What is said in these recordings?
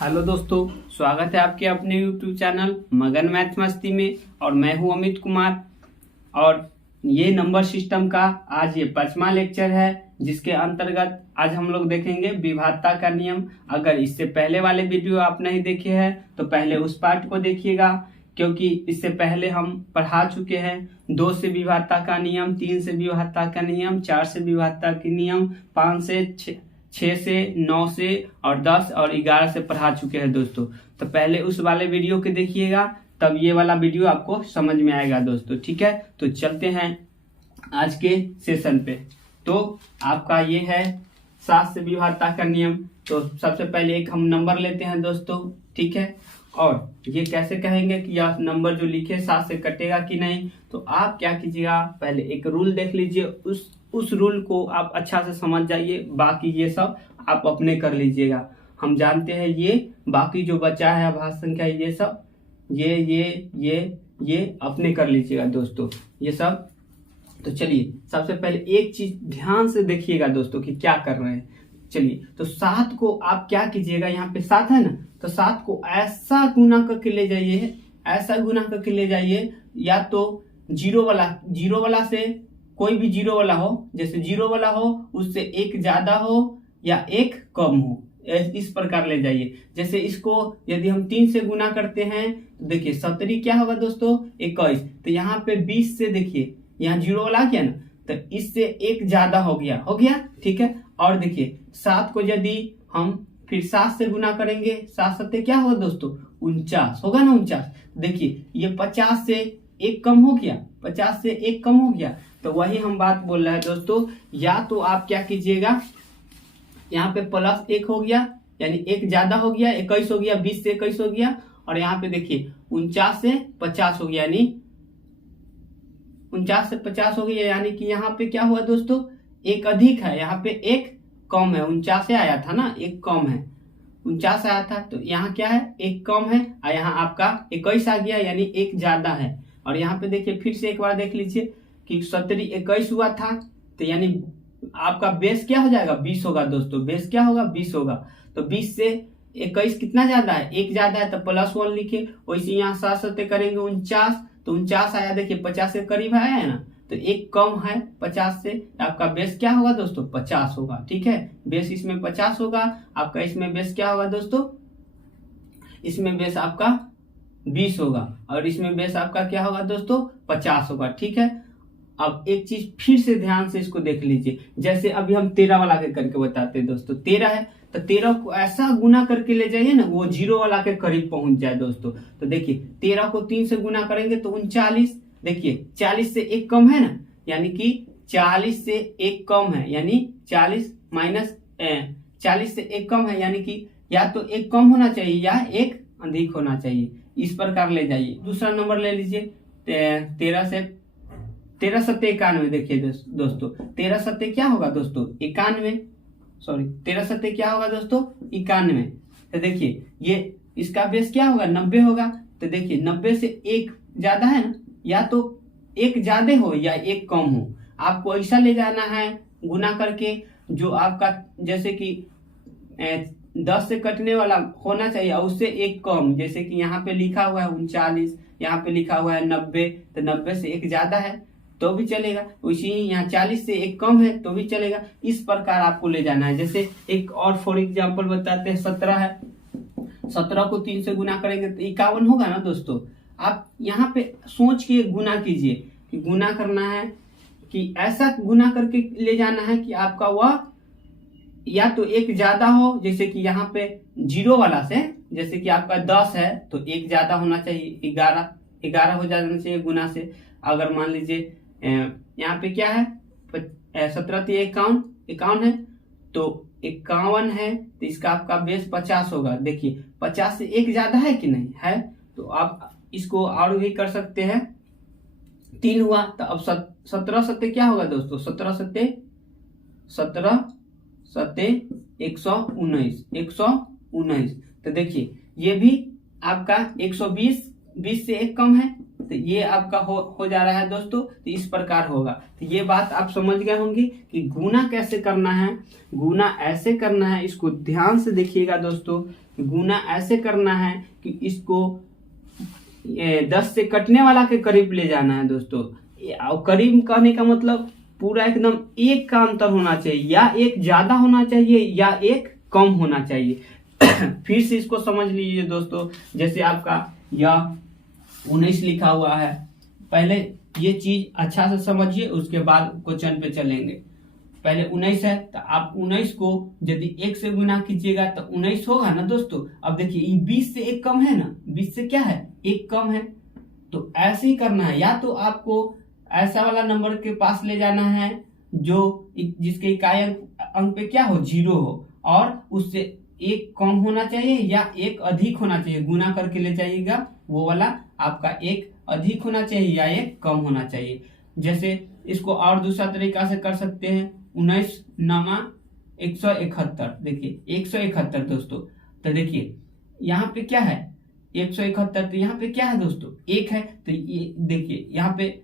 Hello दोस्तों, स्वागत है आपके अपने यूट्यूब चैनल मगन मैथ मस्ती में। और मैं हूं अमित कुमार। और ये नंबर सिस्टम का आज ये 5वां लेक्चर है, जिसके अंतर्गत आज हम लोग देखेंगे विभाज्यता का नियम। अगर इससे पहले वाले वीडियो आप नहीं देखे हैं तो पहले उस पार्ट को देखिएगा, क्योंकि इससे पहले हम पढ़ा चुके हैं 2 से विभाज्यता का नियम, 3 से विभाज्यता का नियम, 4 से विभाज्यता का नियम, 5 से 6 से 9 से और 10 और 11 से पढ़ा चुके हैं दोस्तों। तो पहले उस वाले वीडियो को देखिएगा, तब ये वाला वीडियो आपको समझ में आएगा दोस्तों। ठीक है, तो चलते हैं आज के सेशन पे। तो आपका ये है 7 से विभाज्यता का नियम। तो सबसे पहले एक हम नंबर लेते हैं दोस्तों, ठीक है। और ये कैसे कहेंगे कि यह नंबर जो लिखे 7 से कटेगा कि नहीं, तो आप क्या कीजिएगा, पहले एक रूल देख लीजिए, उस रूल को आप अच्छा से समझ जाइए, बाकी ये सब आप अपने कर लीजिएगा। हम जानते हैं ये बाकी जो बचा है आभाज्य संख्या, ये सब ये अपने कर लीजिएगा दोस्तों, ये सब। तो चलिए सबसे पहले एक चीज ध्यान से देखिएगा दोस्तों कि क्या कर रहे हैं। चलिए, तो 7 को आप क्या कीजिएगा, यहाँ पे 7 है ना, तो 7 को ऐसा गुना करके ले जाइए, ऐसा गुना करके ले जाइए, या तो जीरो वाला से कोई भी जीरो वाला हो, जैसे जीरो वाला हो उससे एक ज्यादा हो या एक कम हो, इस प्रकार ले जाइए। जैसे इसको यदि हम 3 से गुना करते हैं तो देखिए 17 क्या होगा दोस्तों, 21। तो यहाँ पे 20 से देखिए यहाँ जीरो वाला आ गया ना, तो इससे एक ज्यादा हो गया, ठीक है। और देखिए 7 को यदि हम फिर 7 से गुना करेंगे, 7 सत्ते क्या होगा दोस्तों, 49 होगा ना, 49। देखिए ये 50 से एक कम हो गया, 50 से एक कम हो गया। तो वही हम बात बोल रहे हैं दोस्तों, या तो आप क्या कीजिएगा, यहाँ पे +1 हो गया, यानी एक ज्यादा हो गया, 21 हो गया, 20 से 21 हो गया। और यहाँ पे देखिए 49 से 50 हो गया, यानी 49 से 50 हो गया, यानी कि यहाँ पे क्या हुआ दोस्तों, एक अधिक है, यहाँ पे एक कम है। 49 से आया था ना, एक कम है, 49 आया था, तो यहाँ क्या है, एक कम है, और यहाँ आपका 21 आ गया, यानी एक ज्यादा है। और यहाँ पे देखिए फिर से एक बार देख लीजिए कि 17 21 हुआ था, तो यानी आपका बेस क्या हो जाएगा, 20 होगा दोस्तों, बेस क्या होगा, 20 होगा। तो 20 से 21 कितना ज्यादा है, एक ज्यादा है, तो +1 लिखे। वैसे यहाँ 7 सत्ते करेंगे 49, तो 49 आया, देखिए 50 के करीब आया है ना, तो एक कम है 50 से, आपका बेस क्या होगा दोस्तों, 50 होगा, ठीक है। बेस इसमें 50 होगा, आपका इसमें बेस क्या होगा दोस्तों, इसमें बेस आपका 20 होगा, और इसमें बेस आपका क्या होगा दोस्तों, 50 होगा, ठीक है। अब एक चीज फिर से ध्यान से इसको देख लीजिए, जैसे अभी हम 13 वाला के करके बताते हैं दोस्तों। 13 है तो 13 को ऐसा गुना करके ले जाइए ना, वो जीरो वाला के करीब पहुंच जाए दोस्तों। तो देखिए 13 को 3 से गुना करेंगे तो 39, देखिए 40 से एक कम है ना, यानी कि 40 से एक कम है, यानी 40 माइनस 40 से एक कम है, यानी कि या तो एक कम होना चाहिए या एक अधिक होना चाहिए, इस प्रकार ले जाइए। दूसरा नंबर ले लीजिए 13 सत्ते 91। देखिए दोस्तों 13 सत्ते क्या होगा दोस्तों, 91, सॉरी 13 सत्ते क्या होगा दोस्तों, 91। तो देखिए ये इसका बेस क्या होगा, 90 होगा। तो देखिए 90 से एक ज्यादा है ना, या तो एक ज्यादा हो या एक कम हो, आपको ऐसा ले जाना है गुना करके, जो आपका जैसे कि 10 से कटने वाला होना चाहिए और उससे एक कम, जैसे कि यहाँ पे लिखा हुआ है 39, यहाँ पे लिखा हुआ है 90, तो 90 से एक ज्यादा है तो भी चलेगा, उसी यहाँ 40 से एक कम है तो भी चलेगा। इस प्रकार आपको ले जाना है। जैसे एक और फॉर एग्जांपल बताते हैं, 17 है, 17 को 3 से गुना करेंगे तो 51 होगा ना दोस्तों। आप यहाँ पे सोच के गुना कीजिए कि गुना करना है, कि ऐसा गुना करके ले जाना है कि आपका वह या तो एक ज्यादा हो, जैसे कि यहाँ पे जीरो वाला से, जैसे कि आपका 10 है तो एक ज्यादा होना चाहिए, 11 हो जाना चाहिए गुना से। अगर मान लीजिए यहाँ पे क्या है, 17 तो 51 है, तो 51 है, तो इसका आपका बेस 50 होगा। देखिए 50 से एक ज्यादा है कि नहीं है, तो आप इसको और भी कर सकते हैं, 3 हुआ, तो अब 17 सत्ते क्या होगा दोस्तों, 17 सत्ते 119। तो देखिए ये भी आपका 120, 20 से एक कम है, तो ये आपका हो जा रहा है दोस्तों। तो इस प्रकार होगा। तो ये बात आप समझ गए होंगे कि गुना कैसे करना है। गुना ऐसे करना है, इसको ध्यान से देखिएगा दोस्तों। गुना ऐसे करना है कि इसको 10 से कटने वाला के करीब ले जाना है दोस्तों। और करीब कहने का मतलब पूरा एकदम एक का अंतर होना चाहिए, या एक ज्यादा होना चाहिए या एक कम होना चाहिए। फिर से इसको समझ लीजिए दोस्तों। जैसे आपका यह 19 लिखा हुआ है, पहले ये चीज अच्छा से समझिए, उसके बाद क्वेश्चन पे चलेंगे। पहले 19 है, तो आप 19 को यदि 1 से गुना कीजिएगा तो 19 होगा ना दोस्तों। अब देखिए ये 20 से 1 कम है ना, 20 से क्या है 1 कम है। तो ऐसे ही करना है, या तो आपको ऐसा वाला नंबर के पास ले जाना है जो जिसके इकाई अंक पे क्या हो 0 हो, और उससे 1 कम होना चाहिए या 1 अधिक होना चाहिए। गुना करके ले जाइएगा, वो वाला आपका 1 अधिक होना चाहिए या 1 कम होना चाहिए। जैसे इसको और दूसरा तरीका से कर सकते हैं, 19 9 171। देखिए 171 दोस्तों। तो देखिए यहाँ पे क्या है 171, तो यहाँ पे क्या है दोस्तों 1 है। तो ये देखिए यहाँ पे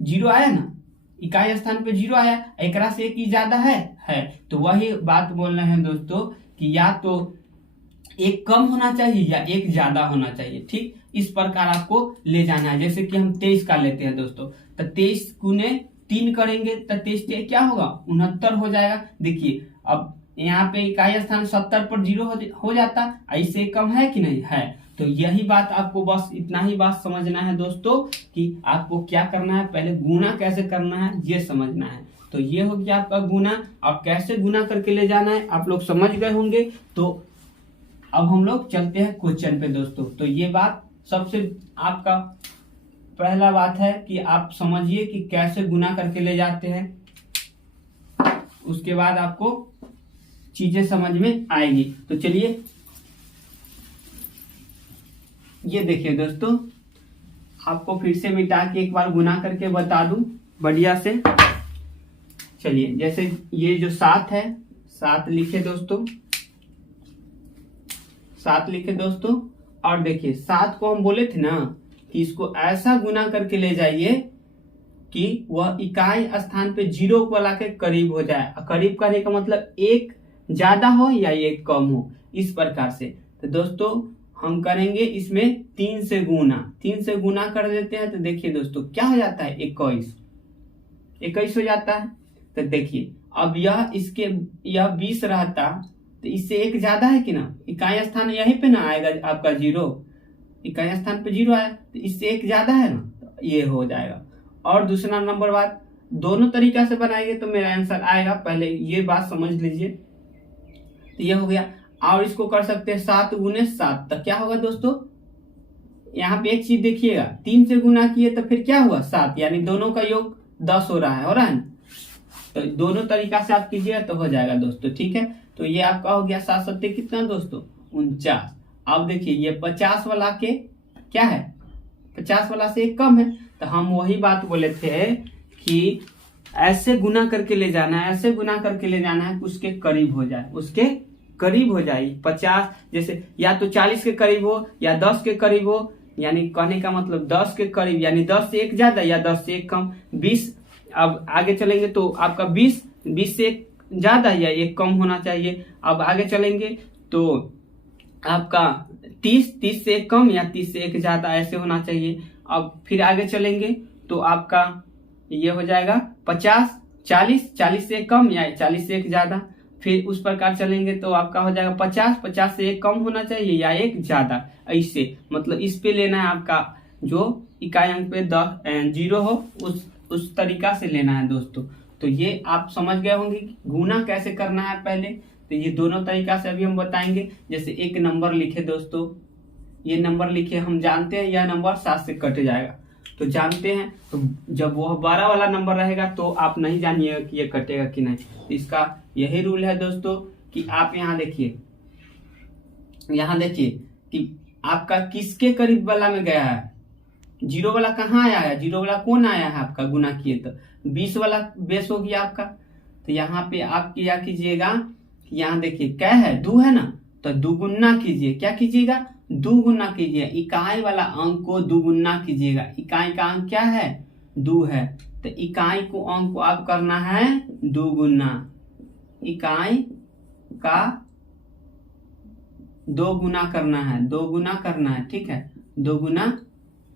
0 आया ना, इकाई स्थान पे 0 आया, एकरा से 1 ही ज्यादा है। तो वही बात बोल रहे हैं दोस्तों कि या तो 1 कम होना चाहिए या 1 ज्यादा होना चाहिए। ठीक इस प्रकार आपको ले जाना है। जैसे कि हम 23 का लेते हैं दोस्तों, तो 23 गुने 3 करेंगे तो 23 क्या होगा 69 हो जाएगा। देखिए अब यहाँ पे इकाई स्थान 70 पर 0 हो जाता, ऐसे कम है कि नहीं है। तो यही बात आपको बस इतना ही बात समझना है दोस्तों कि आपको क्या करना है, पहले गुना कैसे करना है ये समझना है। तो ये हो गया आपका गुना। अब कैसे गुना करके ले जाना है आप लोग समझ गए होंगे। तो अब हम लोग चलते हैं क्वेश्चन पे दोस्तों। तो ये बात सबसे आपका पहला बात है कि आप समझिए कि कैसे गुना करके ले जाते हैं, उसके बाद आपको चीजें समझ में आएगी। तो चलिए ये देखिए दोस्तों, आपको फिर से मिटा के एक बार गुना करके बता दूं बढ़िया से। चलिए जैसे ये जो 7 है, 7 लिखे दोस्तों, 7 लिखे दोस्तों। और देखिए 7 को हम बोले थे ना कि इसको ऐसा गुना करके ले जाइए कि वह इकाई स्थान पे 0 वाला के करीब हो जाए। करीब करने का मतलब 1 ज्यादा हो या 1 कम हो, इस प्रकार से। तो दोस्तों हम करेंगे इसमें 3 से गुना कर देते हैं। तो देखिए दोस्तों क्या हो जाता है 21 हो जाता है। तो देखिए अब यह 20 रहता तो इससे 1 ज्यादा है कि ना, इकाई स्थान यहीं पे ना आएगा आपका 0, इकाई स्थान पे 0 आया तो इससे 1 ज्यादा है ना, तो ये हो जाएगा। और दूसरा नंबर बात, दोनों तरीका से बनाएंगे तो मेरा आंसर आएगा। पहले ये बात समझ लीजिए। तो ये हो गया। और इसको कर सकते हैं 7 गुने 7, तो क्या होगा दोस्तों, यहाँ पे एक चीज देखिएगा, 3 से गुना किए तो फिर क्या हुआ 7, यानी दोनों का योग 10 हो रहा है ना। तो दोनों तरीका से आप कीजिएगा तो हो जाएगा दोस्तों। ठीक है, तो ये आपका हो गया 7 सत्ते कितना दोस्तों 49। अब देखिए ये 50 वाला के क्या है, 50 वाला से 1 कम है। तो हम वही बात बोले थे कि ऐसे गुना करके ले जाना है, ऐसे गुना करके ले जाना है उसके करीब हो जाए, उसके करीब हो जाए। 50 जैसे या तो 40 के करीब हो या 10 के करीब हो, यानी कहने का मतलब 10 के करीब, यानी 10 से 1 ज्यादा या 10 से 1 कम। 20 अब आगे चलेंगे तो आपका 20 से 1 ज्यादा या 1 कम होना चाहिए। अब आगे चलेंगे तो आपका 30 से 1 कम या 30 से 1 ज्यादा ऐसे होना चाहिए। अब फिर आगे चलेंगे तो आपका ये हो जाएगा 50 40 से 1 कम या 40 से 1 ज्यादा। फिर उस प्रकार चलेंगे तो आपका हो जाएगा 50 से 1 कम होना चाहिए या 1 ज्यादा। ऐसे मतलब इस पे लेना है आपका जो इकाई अंक पे 0 हो, उस तरीका से लेना है दोस्तों। तो ये आप समझ गए होंगे कि गुना कैसे करना है पहले। तो ये दोनों तरीका से अभी हम बताएंगे। जैसे एक नंबर लिखे दोस्तों, ये नंबर लिखे, हम जानते हैं यह नंबर 7 से कट जाएगा, तो जानते हैं। तो जब वह 12 वाला नंबर रहेगा तो आप नहीं जानिएगा कि ये कटेगा कि नहीं। तो इसका यही रूल है दोस्तों कि आप यहाँ देखिए कि आपका किसके करीब वाला में गया है, 0 वाला कहाँ आया है, 0 वाला कौन आया है आपका गुना किए तो 20 वाला बेस हो गया आपका। तो यहाँ पे आप क्या कीजिएगा, यहाँ देखिए क्या है 2 है ना, तो दुगुना कीजिए, क्या कीजिएगा दुगुना कीजिए, इकाई वाला अंक को दुगुना कीजिएगा। इकाई का अंक क्या है? 2 है, तो इकाई को अंक को आप करना है दुगुना। इकाई का 2 गुना करना है, 2 गुना करना है, ठीक है, 2 गुना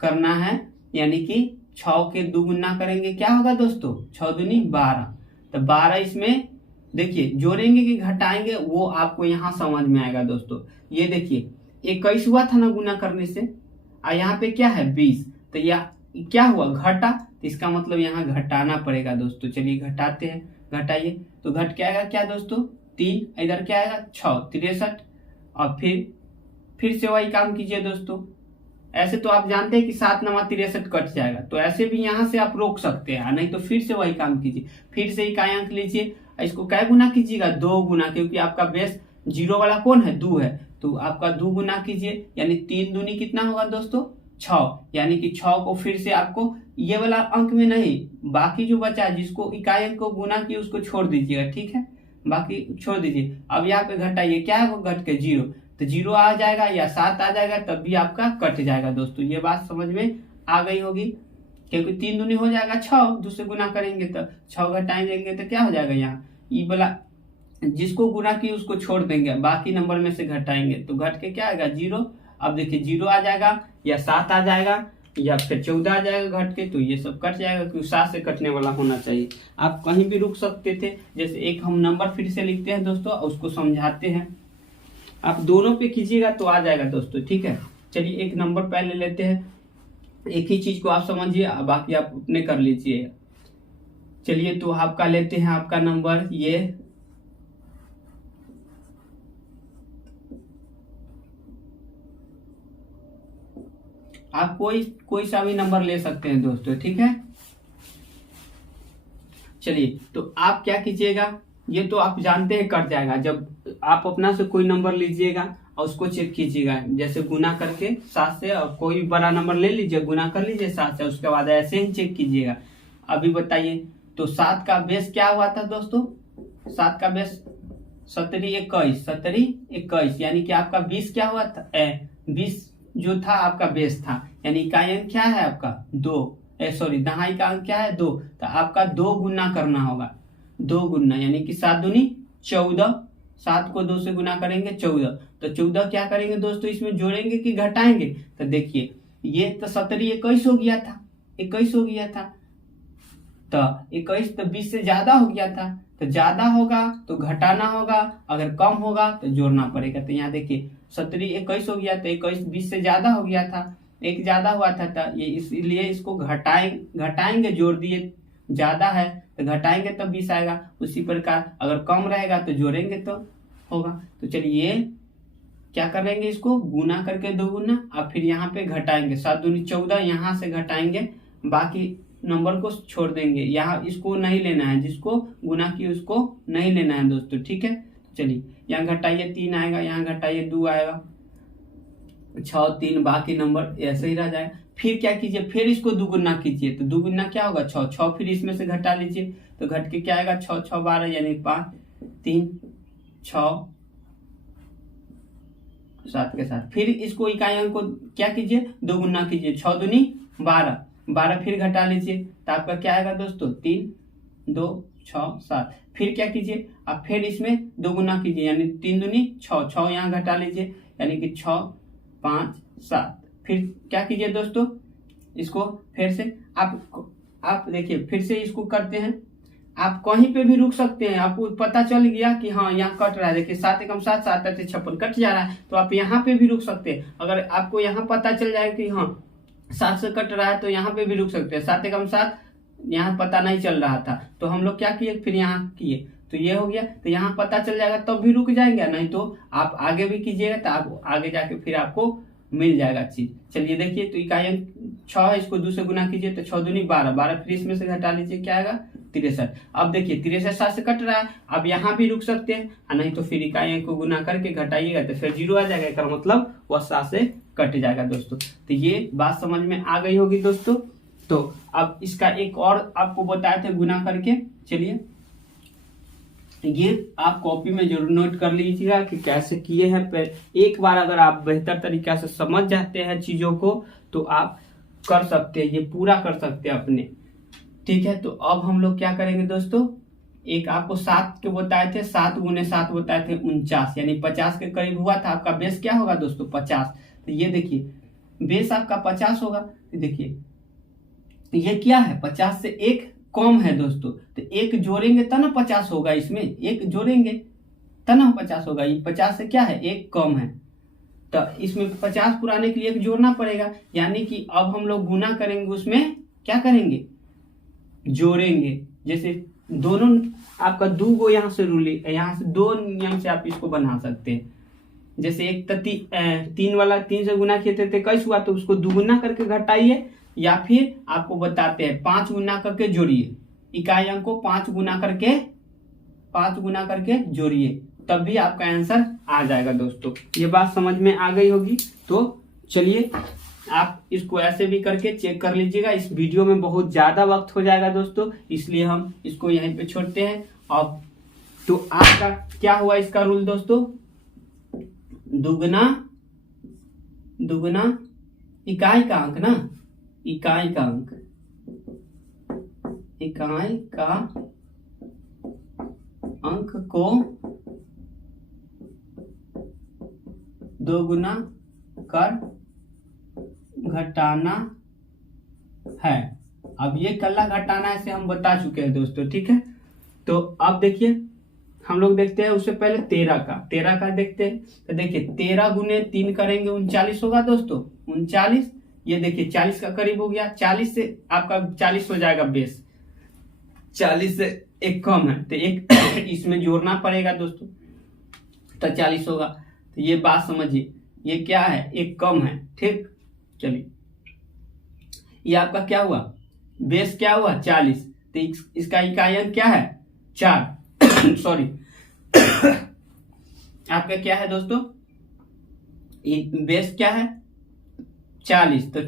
करना है, यानी कि 6 के 2 गुना करेंगे, क्या होगा दोस्तों? 6 दूनी 12। तो 12 इसमें देखिए जोड़ेंगे कि घटाएंगे वो आपको यहाँ समझ में आएगा दोस्तों। ये देखिए 21 हुआ था ना गुना करने से, और यहाँ पे क्या है 20, तो यह क्या हुआ? घटा, तो इसका मतलब यहाँ घटाना पड़ेगा दोस्तों। चलिए घटाते हैं, घटाइए, तो घट के आएगा क्या दोस्तों? 3, इधर क्या आएगा? 6, 63, और फिर से वही काम कीजिए दोस्तों। ऐसे तो आप जानते हैं कि 7 9 63 कट जाएगा, तो ऐसे भी यहाँ से आप रोक सकते हैं, नहीं तो फिर से वही काम कीजिए। फिर से इकाई अंक लीजिए, इसको क्या गुना कीजिएगा? 2 गुना, क्योंकि आपका बेस 0 वाला कौन है? 2 है, तो आपका 2 गुना कीजिए, यानी 3 दूनी कितना होगा दोस्तों? 6, यानी कि 6 को फिर से आपको ये वाला अंक में नहीं, बाकी जो बचा है जिसको इकाई अंक को गुना किए उसको छोड़ दीजिएगा, ठीक है, बाकी छोड़ दीजिए। अब यहाँ पे घटाइए, क्या है वो? घट के 0, तो 0 आ जाएगा या 7 आ जाएगा, तब भी आपका कट जाएगा दोस्तों। ये बात समझ में आ गई होगी, क्योंकि 3 दूनी हो जाएगा 6, 2 से गुना करेंगे तो 6 घटाएंगे तो क्या हो जाएगा? यहाँ ये वाला जिसको गुना किए उसको छोड़ देंगे, बाकी नंबर में से घटाएंगे, तो घट के क्या आएगा? 0। अब देखिए 0 आ जाएगा या 7 आ जाएगा या फिर 14 आ जाएगा घट के, तो ये सब कट जाएगा, क्योंकि 7 से कटने वाला होना चाहिए। आप कहीं भी रुक सकते थे, जैसे एक हम नंबर फिर से लिखते हैं दोस्तों, उसको समझाते हैं, आप दोनों पे कीजिएगा तो आ जाएगा दोस्तों, ठीक है। चलिए एक नंबर पहले लेते हैं, एक ही चीज को आप समझिए, बाकी आप अपने कर लीजिए। चलिए तो आपका लेते हैं, आपका नंबर ये आप कोई सा भी नंबर ले सकते हैं दोस्तों, ठीक है। चलिए तो आप क्या कीजिएगा, ये तो आप जानते हैं कट जाएगा, जब आप अपना से कोई नंबर लीजिएगा और उसको चेक कीजिएगा, जैसे गुना करके 7 से, और कोई बड़ा नंबर ले लीजिए, गुना कर लीजिए 7 से, उसके बाद ऐसे ही चेक कीजिएगा। अभी बताइए, तो 7 का बेस क्या हुआ था दोस्तों? 7 का बेस 17 21, यानी कि आपका 20 क्या हुआ था? 20 जो था आपका बेस था, यानी इकाई अंक क्या है आपका? 2, दहाई का अंक क्या है? 2, तो आपका 2 गुना करना होगा, 2 गुना, यानी कि 7 दूनी 14, 7 को 2 से गुना करेंगे 14, तो 14 क्या करेंगे दोस्तों? इसमें जोड़ेंगे कि घटाएंगे? तो देखिए ये तो 17 21 हो गया था, 21 हो गया था, तो 21 तो 20 से ज्यादा हो गया था, तो ज्यादा होगा तो घटाना होगा, अगर कम होगा तो जोड़ना पड़ेगा। तो यहाँ देखिए 17 21 हो गया, तो 21 20 से ज्यादा हो गया था, एक ज्यादा हुआ था, ये इसलिए इसको घटाएंगे, जोड़ दिए, ज्यादा है तो घटाएंगे तब 20 आएगा। उसी प्रकार अगर कम रहेगा तो जोड़ेंगे तो होगा। तो चलिए क्या करेंगे, इसको गुना करके 2 गुना, और फिर यहाँ पे घटाएंगे, 7 दूनी 14, यहाँ से घटाएंगे, बाकी नंबर को छोड़ देंगे, यहाँ इसको नहीं लेना है, जिसको गुना की उसको नहीं लेना है दोस्तों, ठीक है। चलिए यहाँ घटाइए 3 आएगा, यहाँ घटाइए 2 आएगा, 6 3, बाकी नंबर ऐसे ही रह जाएगा। फिर क्या कीजिए, फिर इसको 2 गुना कीजिए, तो 2 गुना क्या होगा? 6, 6 फिर इसमें से घटा लीजिए, तो घट के क्या आएगा? 6 6 12, यानी 5 3 6 7 के साथ। फिर इसको इकाई अंक को क्या कीजिए? 2 गुना कीजिए, 6 दूनी 12, 12 फिर घटा लीजिए, तो आपका क्या आएगा दोस्तों? 3 2 6 7। फिर क्या कीजिए, आप फिर इसमें 2 गुना कीजिए, यानी 3 दूनी 6, 6 यहाँ घटा लीजिए, यानी कि 6 5 7। फिर क्या कीजिए दोस्तों, इसको फिर से आप देखिए, फिर से इसको करते हैं, आप कहीं पे भी रुक सकते हैं, आपको पता चल गया कि हाँ यहाँ कट रहा है, देखिए 7 एकम 7, 7 8 56 कट जा रहा है, तो आप यहाँ पे भी रुक सकते हैं। अगर आपको यहाँ पता चल जाए कि हाँ 7 से कट रहा है, तो यहाँ पे भी रुक सकते हैं। 7 एकम 7 यहाँ पता नहीं चल रहा था, तो हम लोग क्या किए, फिर यहाँ किए, तो ये हो गया, तो यहाँ पता चल जाएगा तब भी रुक जाएंगे, नहीं तो आप आगे भी कीजिएगा, तो आप आगे जाके फिर आपको मिल जाएगा चीज। चलिए देखिए, तो इकाई अंक 6 है, इसको 2 से गुना कीजिए, तो 6 दूनी 12, 12 फिर इसमें से घटा लीजिए, क्या आएगा? 63। अब देखिए 63 7 से कट रहा है, अब यहाँ भी रुक सकते हैं, नहीं तो फिर इकाई अंक को गुना करके घटाइएगा, तो फिर 0 आ जाएगा, इसका मतलब वह 7 से कट जाएगा दोस्तों। तो ये बात समझ में आ गई होगी दोस्तों। तो अब इसका एक और आपको बताए थे गुना करके, चलिए ये आप कॉपी में जरूर नोट कर लीजिएगा कि कैसे किए हैं। एक बार अगर आप बेहतर तरीका से समझ जाते हैं चीजों को तो आप कर सकते हैं, ये पूरा कर सकते हैं अपने। ठीक है, तो अब हम लोग क्या करेंगे दोस्तों, एक आपको 7 के बताए थे, 7 गुने 7 बताए थे 49, यानी 50 के करीब हुआ था। आपका बेस क्या होगा दोस्तों, 50। तो ये देखिए बेस आपका 50 होगा। तो देखिए ये क्या है, 50 से एक कम है दोस्तों, तो एक जोड़ेंगे तब ना 50 होगा, इसमें एक जोड़ेंगे तब ना 50 होगा। ये 50 से क्या है, एक कम है, तो इसमें 50 पुराने के लिए एक जोड़ना पड़ेगा। यानी कि अब हम लोग गुना करेंगे, उसमें क्या करेंगे, जोड़ेंगे। जैसे दोनों आपका 2 गो यहाँ से रूली, यहाँ से 2 नियम से आप इसको बना सकते हैं। जैसे एक 3 वाला 3 से गुना किए थे कैसे हुआ, तो उसको दुगुना करके घटाइए, या फिर आपको बताते हैं 5 गुना करके जोड़िए। इकाई अंक को 5 गुना करके जोड़िए, तब भी आपका आंसर आ जाएगा दोस्तों। ये बात समझ में आ गई होगी। तो चलिए आप इसको ऐसे भी करके चेक कर लीजिएगा। इस वीडियो में बहुत ज्यादा वक्त हो जाएगा दोस्तों, इसलिए हम इसको यहीं पे छोड़ते हैं। अब तो आपका क्या हुआ इसका रूल दोस्तों, दुगना इकाई का अंक ना, इकाई का अंक को 2 गुना कर घटाना है। अब ये कल्ला घटाना है, इसे हम बता चुके हैं दोस्तों। ठीक है, तो अब देखिए हम लोग देखते हैं उससे पहले 13 का देखते हैं। तो देखिए 13 गुने 3 करेंगे 39 होगा दोस्तों, 39। ये देखिए 40 का करीब हो गया, 40 से आपका 40 हो जाएगा बेस, 40 से एक कम है, तो एक इसमें जोड़ना पड़ेगा दोस्तों, तो 40 होगा। तो ये बात समझिए, ये क्या है, एक कम है। ठीक, चलिए ये आपका क्या हुआ, बेस क्या हुआ 40, तो इसका इकाई अंक क्या है 4 सॉरी आपका क्या है दोस्तों, बेस क्या है 40, तो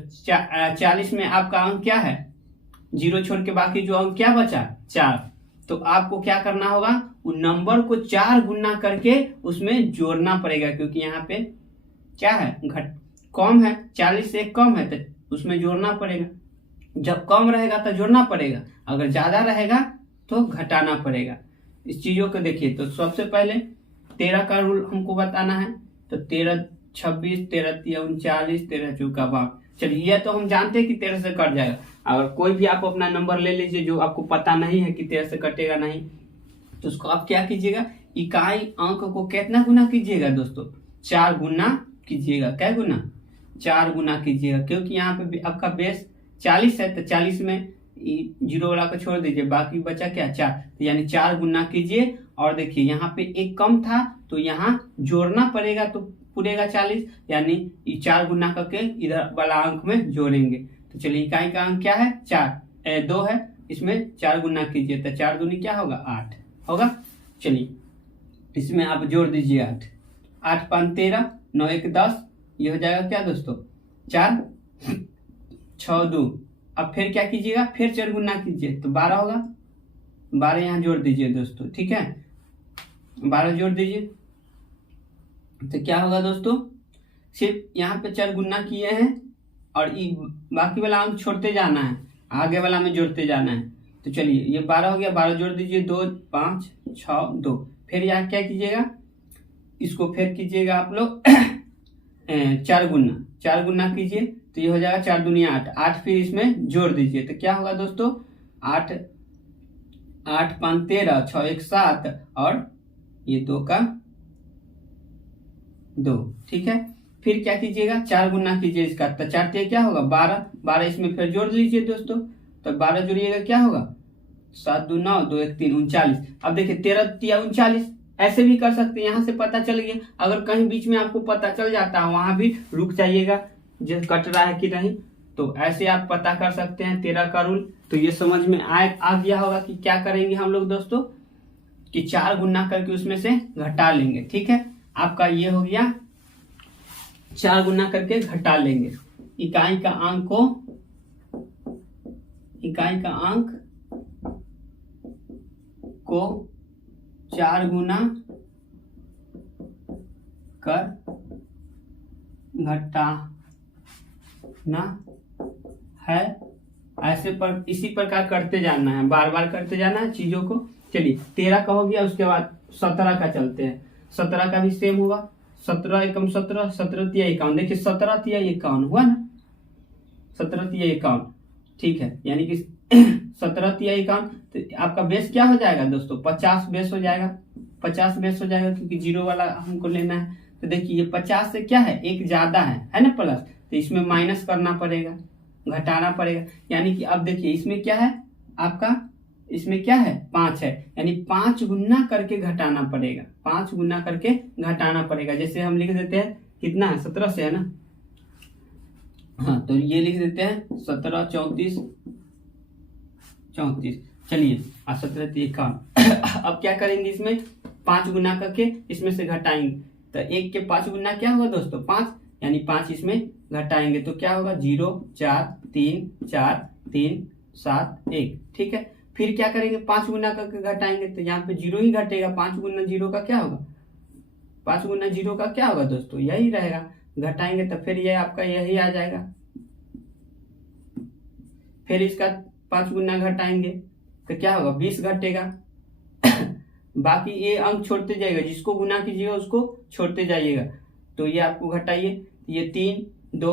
40 में आपका अंक क्या है, 0 छोड़ के बाकी जो अंक क्या बचा 4। तो आपको क्या करना होगा, उन नंबर को 4 गुना करके उसमें जोड़ना पड़ेगा, क्योंकि यहाँ पे क्या है, कम है, 40 से एक कम है, तो उसमें जोड़ना पड़ेगा। जब कम रहेगा तो जोड़ना पड़ेगा, अगर ज्यादा रहेगा तो घटाना पड़ेगा। इस चीजों को देखिए, तो सबसे पहले 13 का रूल हमको बताना है। तो 13 26, 13 39, 13 चौका 52। चलिए ये तो हम जानते हैं कि 13 से कट जाएगा। अगर कोई भी आप अपना नंबर ले लीजिए जो आपको पता नहीं है कि 13 से कटेगा नहीं, तो उसको आप क्या कीजिएगा, इकाई अंक को कितना गुना कीजिएगा दोस्तों, 4 गुना कीजिएगा। क्या गुना, 4 गुना कीजिएगा, क्योंकि यहाँ पे आपका बेस 40 है, तो 40 में 0 वाला को छोड़ दीजिए, बाकी बचा क्या 4, तो यानी 4 गुना कीजिए। और देखिए यहाँ पे एक कम था तो यहाँ जोड़ना पड़ेगा, तो पूरेगा 40, यानी 4 गुना करके इधर वाला अंक में जोड़ेंगे। तो चलिए इकाई का अंक क्या है 2 है, इसमें 4 गुना कीजिए, तो 4 दूनी क्या होगा 8 होगा। चलिए इसमें आप जोड़ दीजिए 8 5 13, 9 1 10, ये हो जाएगा क्या दोस्तों 4 6 2। अब फिर क्या कीजिएगा, फिर 4 गुना कीजिए तो 12 होगा, 12 यहाँ जोड़ दीजिए दोस्तों। ठीक है, 12 जोड़ दीजिए तो क्या होगा दोस्तों, सिर्फ यहाँ पे 4 गुना किए हैं और बाकी वाला अंक छोड़ते जाना है, आगे वाला में जोड़ते जाना है। तो चलिए ये 12 हो गया, 12 जोड़ दीजिए, 2 5 6 2। फिर यहाँ क्या कीजिएगा, इसको फिर कीजिएगा आप लोग 4 गुना कीजिए, तो ये हो जाएगा 4 दूनी 8, 8 फिर इसमें जोड़ दीजिए, तो क्या होगा दोस्तों 8 5 13, 6 1 7, और ये 2 का 2। ठीक है, फिर क्या कीजिएगा 4 गुना कीजिए इसका, तो 4 क्या होगा 12, 12 इसमें फिर जोड़ लीजिए दोस्तों, तो 12 जोड़िएगा क्या होगा 7 2 9, 2 1 3 39। अब देखिए 13 39, ऐसे भी कर सकते हैं, यहाँ से पता चल गया। अगर कहीं बीच में आपको पता चल जाता है वहां भी रुक जाइएगा, जो कट रहा है कि नहीं, तो ऐसे आप पता कर सकते हैं 13 का रूल। तो ये समझ में आ गया होगा कि क्या करेंगे हम लोग दोस्तों, कि 4 गुना करके उसमें से घटा लेंगे। ठीक है, आपका ये हो गया 4 गुना करके घटा लेंगे इकाई का अंक को 4 गुना कर घटाना है। ऐसे पर इसी प्रकार करते जाना है, बार बार करते जाना है चीजों को। चलिए 13 का हो गया, उसके बाद 17 का चलते हैं। 17 का भी सेम होगा, 17 एकम 17, 17 तिया 51। देखिए 17 तिया 51 हुआ ना, 17 तिया 51, ठीक है। यानी कि 17 तिया 51, तो आपका बेस क्या हो जाएगा दोस्तों? 50 बेस हो जाएगा, 50 बेस हो जाएगा, क्योंकि जीरो वाला हमको लेना है। तो देखिए ये 50 से क्या है, एक ज्यादा है ना प्लस, तो इसमें माइनस करना पड़ेगा, घटाना पड़ेगा। यानी कि अब देखिए इसमें क्या है आपका, इसमें क्या है 5 है, यानी 5 गुना करके घटाना पड़ेगा, 5 गुना करके घटाना पड़ेगा। जैसे हम लिख देते हैं, कितना है 17 से है ना, हाँ तो ये लिख देते हैं 17 34 34। चलिए 17 51। अब क्या करेंगे, इसमें 5 गुना करके इसमें से घटाएंगे। तो 1 के 5 गुना क्या होगा दोस्तों 5, यानी 5 इसमें घटाएंगे तो क्या होगा 0 4 3 4 3 7 1, ठीक है। फिर क्या करेंगे, 5 गुना करके घटाएंगे, तो यहाँ पे 0 ही घटेगा। 5 गुना 0 का क्या होगा, 5 गुना 0 का क्या होगा दोस्तों, यही रहेगा। घटाएंगे तो फिर ये आपका यही आ जाएगा। फिर इसका 5 गुना घटाएंगे तो क्या होगा 20 घटेगा। बाकी ये अंक छोड़ते जाइएगा, जिसको गुना कीजिएगा उसको छोड़ते जाइएगा। तो ये आपको घटाइए, ये 3 2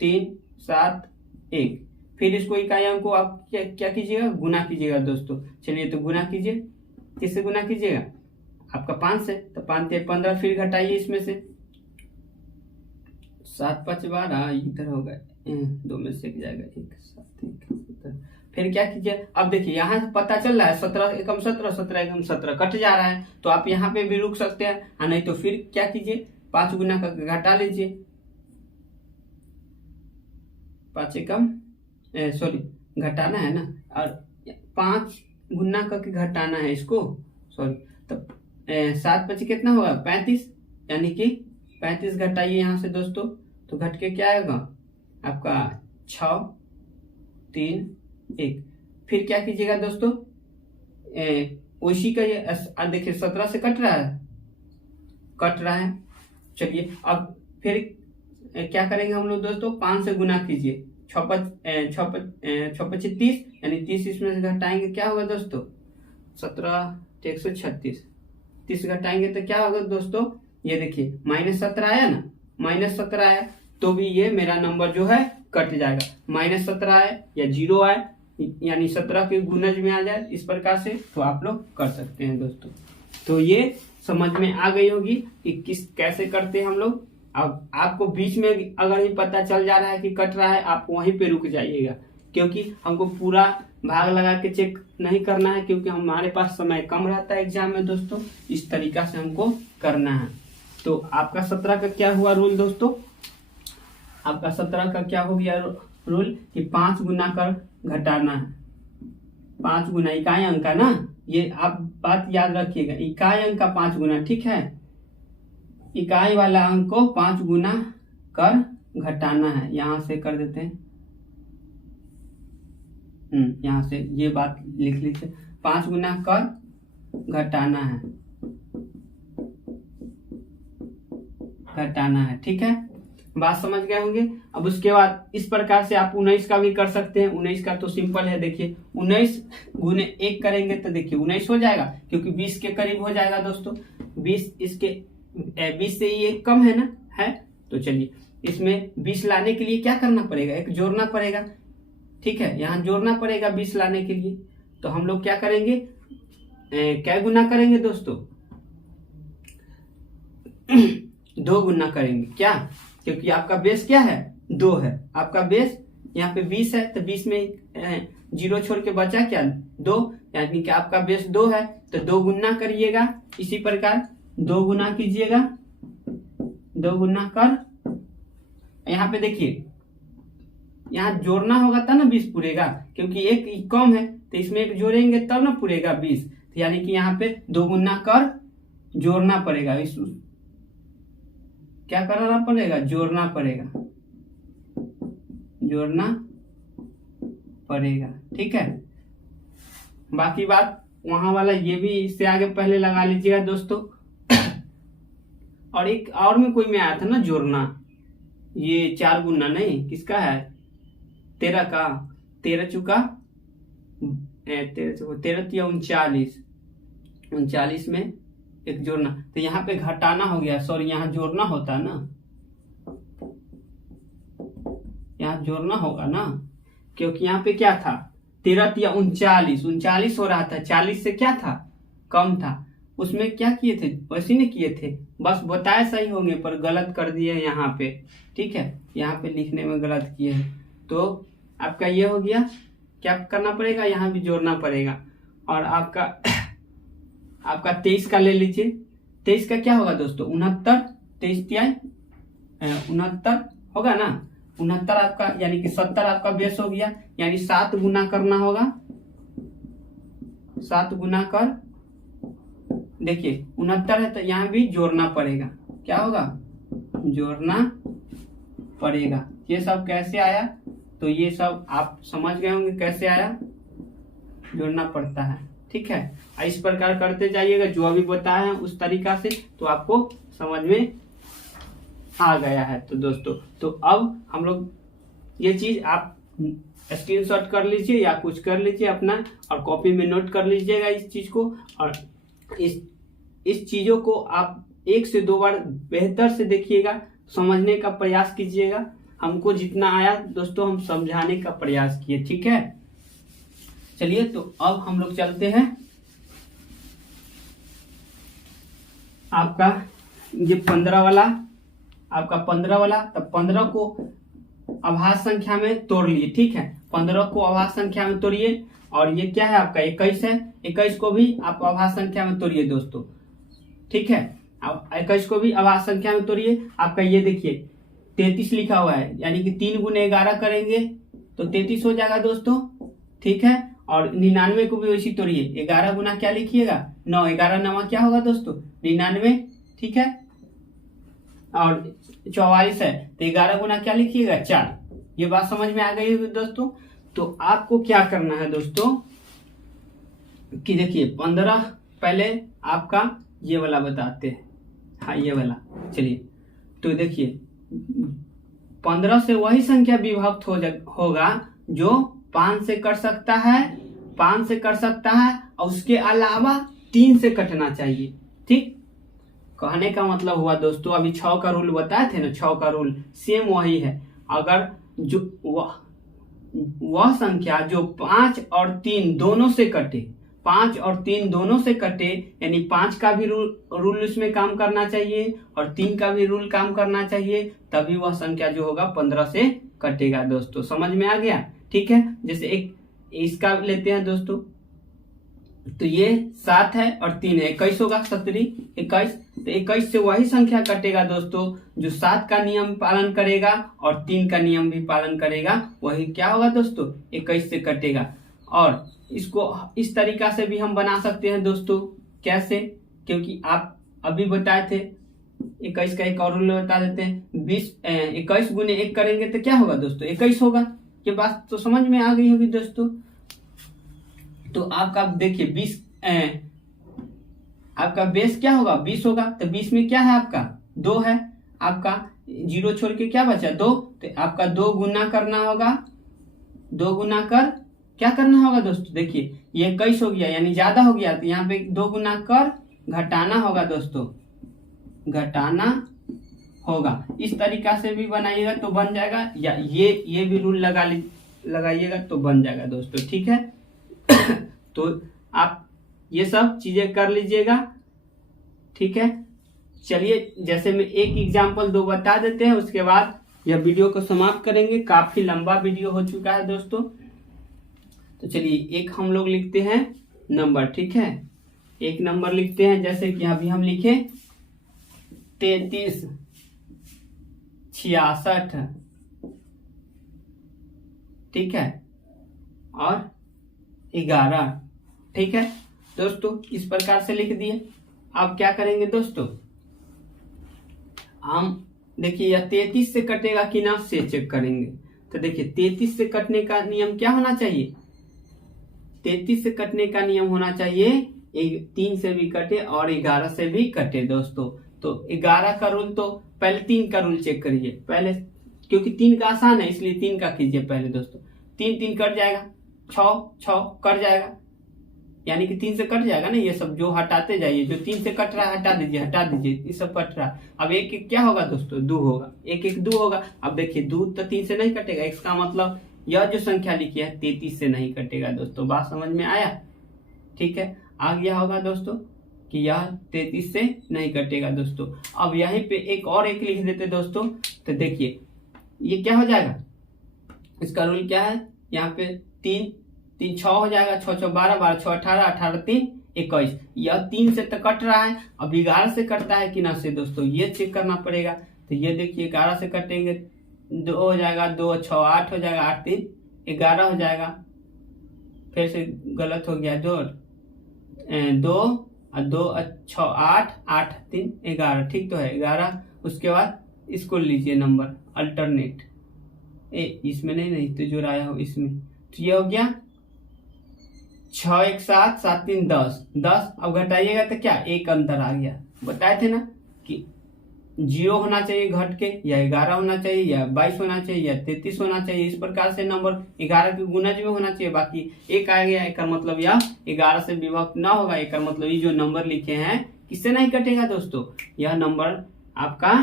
3 7 1। फिर इसको इकाई अंक को आप क्या कीजिएगा, गुना कीजिएगा दोस्तों। चलिए तो गुना कीजिए, किससे गुना कीजिएगा, आपका 5 से, तो 5 से 15। फिर घटाइए इसमें से 7 5 12, इधर होगा 2 में से जाएगा 1 7 1। फिर क्या कीजिए, अब देखिए यहाँ से पता चल रहा है 17 एकम 17, 17 एकम 17 कट जा रहा है, तो आप यहाँ पे भी रुक सकते हैं, नहीं तो फिर क्या कीजिए 5 गुना करके घटा लीजिए। 5 एकम सॉरी घटाना है ना, और 5 गुना करके घटाना है इसको, सॉरी। तो 7 5 कितना होगा 35, यानी कि 35 घटाइए यहाँ से दोस्तों, तो घट के क्या आएगा आपका 6 3 1। फिर क्या कीजिएगा दोस्तों, उसी का ये देखिए 17 से कट रहा है। चलिए अब फिर क्या करेंगे हम लोग दोस्तों, 5 से गुना कीजिए, 6 5 30, यानी 30 इसमें से घटाएंगे क्या होगा दोस्तों 17 136। 30 घटाएंगे तो क्या होगा दोस्तों, ये देखिए -17 आया ना, -17 आया तो भी ये मेरा नंबर जो है कट जाएगा। -17 आए या 0 आए, यानी 17 के गुणज में आ जाए, इस प्रकार से तो आप लोग कर सकते हैं दोस्तों। तो ये समझ में आ गई होगी कि कैसे करते हैं हम लोग। अब आपको बीच में अगर ही पता चल जा रहा है कि कट रहा है, आप वहीं पे रुक जाइएगा, क्योंकि हमको पूरा भाग लगा के चेक नहीं करना है, क्योंकि हमारे पास समय कम रहता है एग्जाम में दोस्तों। इस तरीका से हमको करना है। तो आपका 17 का क्या हुआ रूल दोस्तों, आपका 17 का क्या हो गया रूल कि 5 गुना कर घटाना है। 5 गुना इकाई अंक का ना, ये आप बात याद रखिएगा, इकाई अंक का 5 गुना, ठीक है। इकाई वाला अंक को 5 गुना कर घटाना है। यहां से कर देते हैं, यहां से ये बात लिख लीजिए, 5 गुना कर घटाना है, ठीक है। बात समझ गए होंगे। अब उसके बाद इस प्रकार से आप 19 का भी कर सकते हैं। 19 का तो सिंपल है, देखिए 19 गुने 1 करेंगे तो देखिए 19 हो जाएगा, क्योंकि 20 के करीब हो जाएगा दोस्तों। 20 इसके 20 से ये कम है ना, है तो चलिए इसमें 20 लाने के लिए क्या करना पड़ेगा, एक जोड़ना पड़ेगा, ठीक है। यहाँ जोड़ना पड़ेगा 20 लाने के लिए, तो हम लोग क्या करेंगे, क्या गुना करेंगे दोस्तों 2 गुना करेंगे, क्या, क्योंकि आपका बेस क्या है 2 है। आपका बेस यहाँ पे 20 है, तो 20 में 0 छोड़ के बचा क्या 2, यानी कि आपका बेस 2 है, तो 2 गुना करिएगा। इसी प्रकार 2 गुना कीजिएगा, 2 गुना कर, यहाँ पे देखिए यहाँ जोड़ना होगा तब ना 20 पूरेगा, क्योंकि एक कम है तो इसमें एक जोड़ेंगे तब ना पूरेगा 20। तो यानी कि यहाँ पे 2 गुना कर जोड़ना पड़ेगा, इस क्या करना पड़ेगा, जोड़ना पड़ेगा, ठीक है। बाकी बात वहां वाला ये भी इससे आगे पहले लगा लीजिएगा दोस्तों। और एक और में कोई में आया था ना जोड़ना, ये 4 गुना नहीं, किसका है, 13 का, 13 चुका 13 या 39, 39 में एक जोड़ना, तो यहाँ पे घटाना हो गया, सॉरी यहाँ जोड़ना होता ना, यहाँ जोड़ना होगा ना, क्योंकि यहाँ पे क्या था 13 या 39, 39 हो रहा था, 40 से क्या था कम था, उसमें क्या किए थे, वैसे नहीं किए थे, बस बताए सही होंगे पर गलत कर दिए यहाँ पे, ठीक है, यहाँ पे लिखने में गलत किए हैं। तो आपका ये हो गया, क्या करना पड़ेगा, यहाँ भी जोड़ना पड़ेगा। और आपका 23 का ले लीजिए, 23 का क्या होगा दोस्तों, 69, 23 तिहाई 69 होगा ना, 69 आपका यानी कि 70 आपका बेस हो गया, यानी 7 गुना करना होगा, 7 गुना कर, देखिए 69 है तो यहाँ भी जोड़ना पड़ेगा, क्या होगा, जोड़ना पड़ेगा। ये सब कैसे आया, तो ये सब आप समझ गए होंगे कैसे आया, जोड़ना पड़ता है, ठीक है। इस प्रकार करते जाइएगा, जो अभी बताया है उस तरीका से, तो आपको समझ में आ गया है। तो दोस्तों, तो अब हम लोग ये चीज आप स्क्रीनशॉट कर लीजिए या कुछ कर लीजिए अपना, और कॉपी में नोट कर लीजिएगा इस चीज को, और इस चीजों को आप 1 से 2 बार बेहतर से देखिएगा, समझने का प्रयास कीजिएगा। हमको जितना आया दोस्तों हम समझाने का प्रयास किए, ठीक है। चलिए, तो अब हम लोग चलते हैं आपका ये 15 वाला, आपका 15 वाला, तब 15 को अभाज्य संख्या में तोड़ लिए, ठीक है, 15 को अभाज्य संख्या में तोड़िए, और ये क्या है आपका 21 है, 21 को भी आप अभाज्य संख्या में तोड़िए दोस्तों, ठीक है, अब 21 को भी अभाज्य संख्या में तोड़िए। आपका ये देखिए 33 लिखा हुआ है, यानी कि 3 गुने 11 करेंगे तो 33 हो जाएगा दोस्तों, ठीक है। और 99 को भी वैसी तोड़िए, 11 गुना क्या लिखिएगा 9, 11 9 क्या होगा दोस्तों 99, ठीक है। और 44 है तो 11 गुना क्या लिखिएगा 4। ये बात समझ में आ गई होगी दोस्तों। तो आपको क्या करना है दोस्तों कि देखिए 15 पहले आपका ये वाला बताते हैं, हाँ ये वाला, चलिए तो देखिए 15 से वही संख्या विभक्त होगा जो 5 से कट सकता है, 5 से कट सकता है, और उसके अलावा 3 से कटना चाहिए, ठीक। कहने का मतलब हुआ दोस्तों, अभी 6 का रूल बताए थे ना, 6 का रूल सेम वही है। अगर जो वह संख्या जो 5 और 3 दोनों से कटे, 5 और 3 दोनों से कटे, यानी 5 का भी रूल इसमें काम करना चाहिए और 3 का भी रूल काम करना चाहिए, तभी वह संख्या जो होगा 15 से कटेगा दोस्तों। समझ में आ गया, ठीक है। जैसे एक इसका लेते हैं दोस्तों, तो ये 7 है और 3 है, 21 होगा, 17 21, तो 21 से वही संख्या कटेगा दोस्तों जो 7 का नियम पालन करेगा और 3 का नियम भी पालन करेगा, वही क्या होगा दोस्तों 21 से कटेगा। और इसको इस तरीका से भी हम बना सकते हैं दोस्तों, कैसे, क्योंकि आप अभी बताए थे 21 का एक और रूल बता देते हैं, 21 गुने 1 करेंगे तो क्या होगा दोस्तों 21 होगा। ये बात तो समझ में आ गई होगी दोस्तों। तो आपका देखिए 20 आपका बेस क्या होगा 20 होगा, तो 20 में क्या है आपका 2 है, आपका 0 छोड़ के क्या बचा 2, तो आपका 2 गुना करना होगा, 2 गुना कर क्या करना होगा दोस्तों, देखिए ये 21 हो गया यानी ज्यादा हो गया, तो यहाँ पे 2 गुना कर घटाना होगा दोस्तों, घटाना होगा। इस तरीका से भी बनाइएगा तो बन जाएगा, या ये भी रूल लगाइएगा तो बन जाएगा दोस्तों, ठीक है। तो आप ये सब चीजें कर लीजिएगा, ठीक है। चलिए, जैसे मैं एक एग्जाम्पल 2 बता देते हैं, उसके बाद यह वीडियो को समाप्त करेंगे, काफी लंबा वीडियो हो चुका है दोस्तों। तो चलिए एक हम लोग लिखते हैं नंबर, ठीक है, एक नंबर लिखते हैं, जैसे कि अभी हम लिखे 33 66, ठीक है, और 11, ठीक है दोस्तों, इस प्रकार से लिख दिए। अब क्या करेंगे दोस्तों, हम देखिए यह 33 से कटेगा कि ना से चेक करेंगे। तो देखिए 33 से कटने का नियम क्या होना चाहिए, 33 से कटने का नियम होना चाहिए 3 से भी कटे और 11 से भी कटे दोस्तों। तो 11 का रूल, तो पहले 3 का रूल चेक करिए पहले, क्योंकि 3 का आसान है इसलिए 3 का कीजिए पहले दोस्तों। 3 3 कट जाएगा, 6 कट जाएगा, यानी कि 3 से कट जाएगा ना। ये सब जो हटाते जाइए, जो 3 से कट रहा है हटा दीजिए, ये सब कट रहा है। अब 1 1 क्या होगा दोस्तों, 2 होगा, 1 1 2 होगा। अब देखिए 2 तो 3 से नहीं कटेगा, इसका मतलब यह जो संख्या लिखी है 33 से नहीं कटेगा दोस्तों। बात समझ में आया? ठीक है, आ गया होगा दोस्तों कि यह 33 से नहीं कटेगा दोस्तों। अब यहीं पे एक और एक लिख देते दोस्तों, तो देखिए ये क्या हो जाएगा, इसका रूल क्या है, यहाँ पे 3 3 6 हो जाएगा, 6 6 12 12 6 18 18 3 21। यह 3 से तो कट रहा है, अब 11 से कटता है कि ना से दोस्तों, ये चेक करना पड़ेगा। तो ये देखिए 11 से कटेंगे, 2 हो जाएगा, 2 6 8 हो जाएगा, 8 3 11 हो जाएगा। फिर से गलत हो गया, 2 2 2 6 8 8 3 11, ठीक तो है 11। उसके बाद इसको लीजिए नंबर अल्टरनेट, इसमें नहीं तो जो आया हो इसमें, तो ये हो गया 6 1 7 7 3 10 10। अब घटाइएगा तो क्या, एक अंतर आ गया। बताए थे ना कि 0 होना चाहिए घट के, या 11 होना चाहिए, या 22 होना चाहिए, या 33 होना चाहिए। इस प्रकार से नंबर 11 के गुणज में होना चाहिए, बाकी एक आ गया, एक मतलब यह 11 से विभक्त ना होगा। एक मतलब ये जो नंबर लिखे हैं किससे नहीं कटेगा दोस्तों, यह नंबर आपका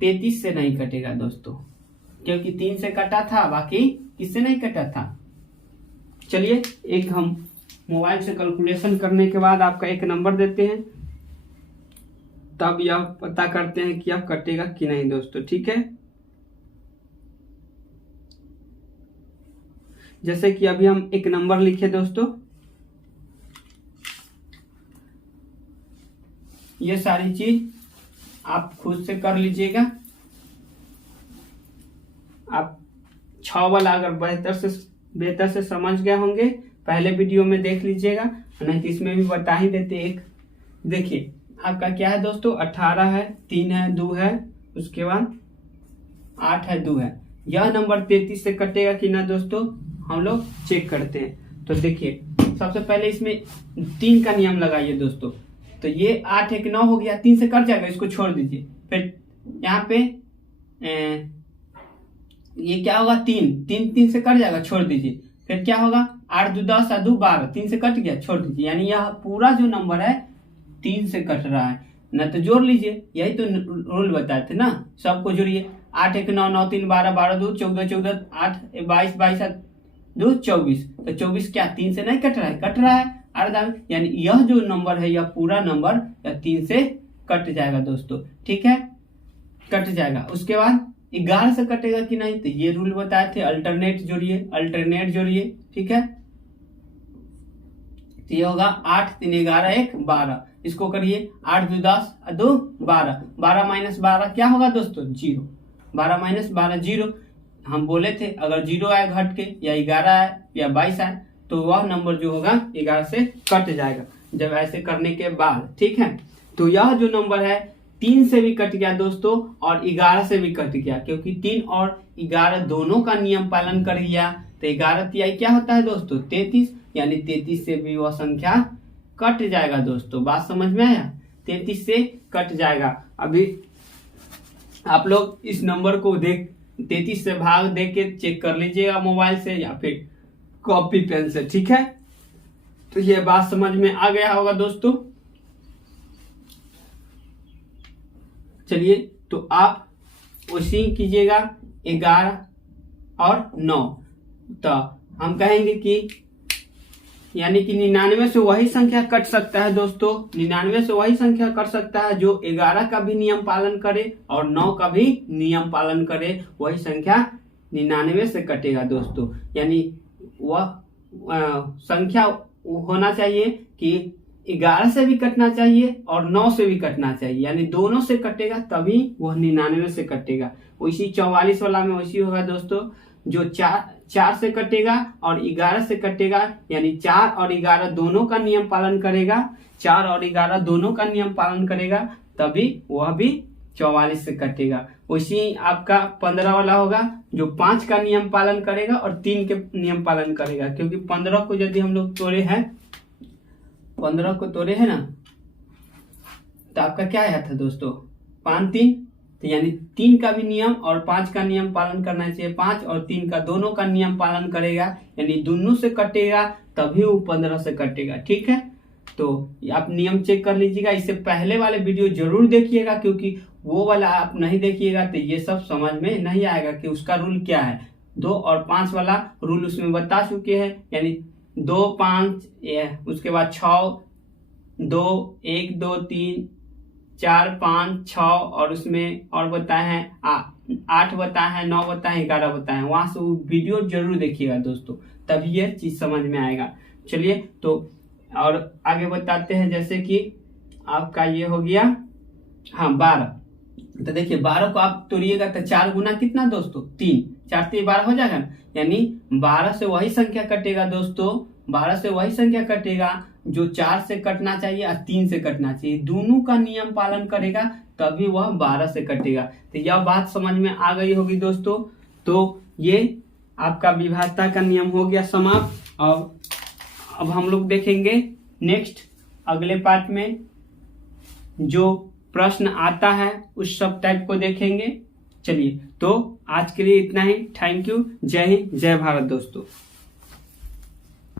33 से नहीं कटेगा दोस्तों, क्योंकि 3 से कटा था, बाकी किससे नहीं कटा था। चलिए एक हम मोबाइल से कैलकुलेशन करने के बाद आपका एक नंबर देते हैं, तब यह पता करते हैं कि यह कटेगा कि नहीं दोस्तों। ठीक है, जैसे कि अभी हम एक नंबर लिखे दोस्तों, ये सारी चीज आप खुद से कर लीजिएगा। आप 6 वाला अगर बेहतर से समझ गए होंगे पहले वीडियो में देख लीजिएगा, नहीं तो इसमें भी बता ही देते। एक देखिए आपका क्या है दोस्तों, 18 है, 3 है, 2 है, उसके बाद 8 है, 2 है। यह नंबर 33 से कटेगा कि ना दोस्तों, हम लोग चेक करते हैं। तो देखिए सबसे पहले इसमें 3 का नियम लगाइए दोस्तों। तो ये 8 1 9 हो गया, 3 से कट जाएगा, इसको छोड़ दीजिए। फिर यहाँ पे ये क्या होगा, 3 से कट जाएगा, छोड़ दीजिए। फिर क्या होगा, 8 2 10 और 2 12, 3 से कट गया, छोड़ दीजिए। यानी यह पूरा जो नंबर है 3 से कट रहा है ना, तो जोड़ लीजिए। यही तो रूल बताए थे ना, सबको जोड़िए। 8 1 9 9 3 12 12 2 14 14 8 22 22 2 24। तो 24 क्या 3 से नहीं कट रहा है, कट रहा है अर्धा, यानी यह जो नंबर है यह पूरा नंबर 3 से कट जाएगा दोस्तों। ठीक है, कट जाएगा। उसके बाद 11 से कटेगा कि नहीं, तो ये रूल बताए थे, अल्टरनेट जोड़िए। ठीक है, तो ये होगा 8 3 11 1 12। इसको करिए, 8 2 10 2 12, 12 माइनस 12 क्या होगा दोस्तों, 0। 12 माइनस 12 0। हम बोले थे अगर 0 आए घट के, या 11 आए या 22 आए, तो वह नंबर जो होगा 11 से कट जाएगा जब ऐसे करने के बाद। ठीक है, तो यह जो नंबर है 3 से भी कट गया दोस्तों और 11 से भी कट गया, क्योंकि 3 और 11 दोनों का नियम पालन कर गया। तो 11 तिहाई क्या होता है दोस्तों, 33, यानी 33 से भी वह संख्या कट जाएगा दोस्तों। बात समझ में आया, 33 से कट जाएगा। अभी आप लोग इस नंबर को 33 से भाग दे के चेक कर लीजिएगा मोबाइल से या फिर कॉपी पेन से। ठीक है, तो ये बात समझ में आ गया होगा दोस्तों। चलिए, तो आप उसी कीजिएगा 11 और 9। तो हम कहेंगे कि यानी कि 99 से वही संख्या कट सकता है दोस्तों, 99 से वही संख्या कट सकता है जो 11 का भी नियम पालन करे और 9 का भी नियम पालन करे, वही संख्या 99 से कटेगा दोस्तों। यानी वह संख्या होना चाहिए कि 11 से भी कटना चाहिए और 9 से भी कटना चाहिए, यानी दोनों से कटेगा तभी वह 99 से कटेगा। वैसी 44 वाला में वैसी होगा दोस्तों, जो 4 से कटेगा और 11 से कटेगा, यानी 4 और 11 दोनों का नियम पालन करेगा, 4 और 11 दोनों का नियम पालन करेगा, तभी वह भी 44 से कटेगा। वैसे ही आपका 15 वाला होगा जो 5 का नियम पालन करेगा और 3 के नियम पालन करेगा, क्योंकि 15 को यदि हम लोग तोड़े हैं, 15 को तोड़े हैं ना, तो आपका क्या आया था दोस्तों 5 3, तो यानी 3 का भी नियम और 5 का नियम पालन करना चाहिए। 5 और 3 का दोनों का नियम पालन करेगा, यानी दोनों से कटेगा तभी वो 15 से कटेगा। ठीक है, तो आप नियम चेक कर लीजिएगा। इससे पहले वाले वीडियो जरूर देखिएगा, क्योंकि वो वाला आप नहीं देखिएगा तो ये सब समझ में नहीं आएगा कि उसका रूल क्या है। 2 और 5 वाला रूल उसमें बता चुके हैं, यानी 2 5, उसके बाद 6 2 1 2 3 4 5 6 और उसमें और बताए हैं 8 बताए हैं, 9 बताए हैं, 11 बताए हैं। वहां से वो वीडियो जरूर देखिएगा दोस्तों, तभी ये चीज समझ में आएगा। चलिए तो और आगे बताते हैं, जैसे कि आपका ये हो गया 12। तो देखिए 12 को आप तोड़िएगा तो 4 गुना कितना दोस्तों 3, 4 3 12 हो जाएगा, यानी 12 से वही संख्या कटेगा दोस्तों, 12 से वही संख्या कटेगा जो 4 से कटना चाहिए और 3 से कटना चाहिए। दोनों का नियम पालन करेगा तभी वह 12 से कटेगा। तो यह बात समझ में आ गई होगी दोस्तों। तो ये आपका विभाज्यता का नियम हो गया समाप्त। अब हम लोग देखेंगे नेक्स्ट अगले पार्ट में जो प्रश्न आता है उस सब टाइप को देखेंगे। चलिए तो आज के लिए इतना ही। Thank you. जय हिंद, जय भारत दोस्तों।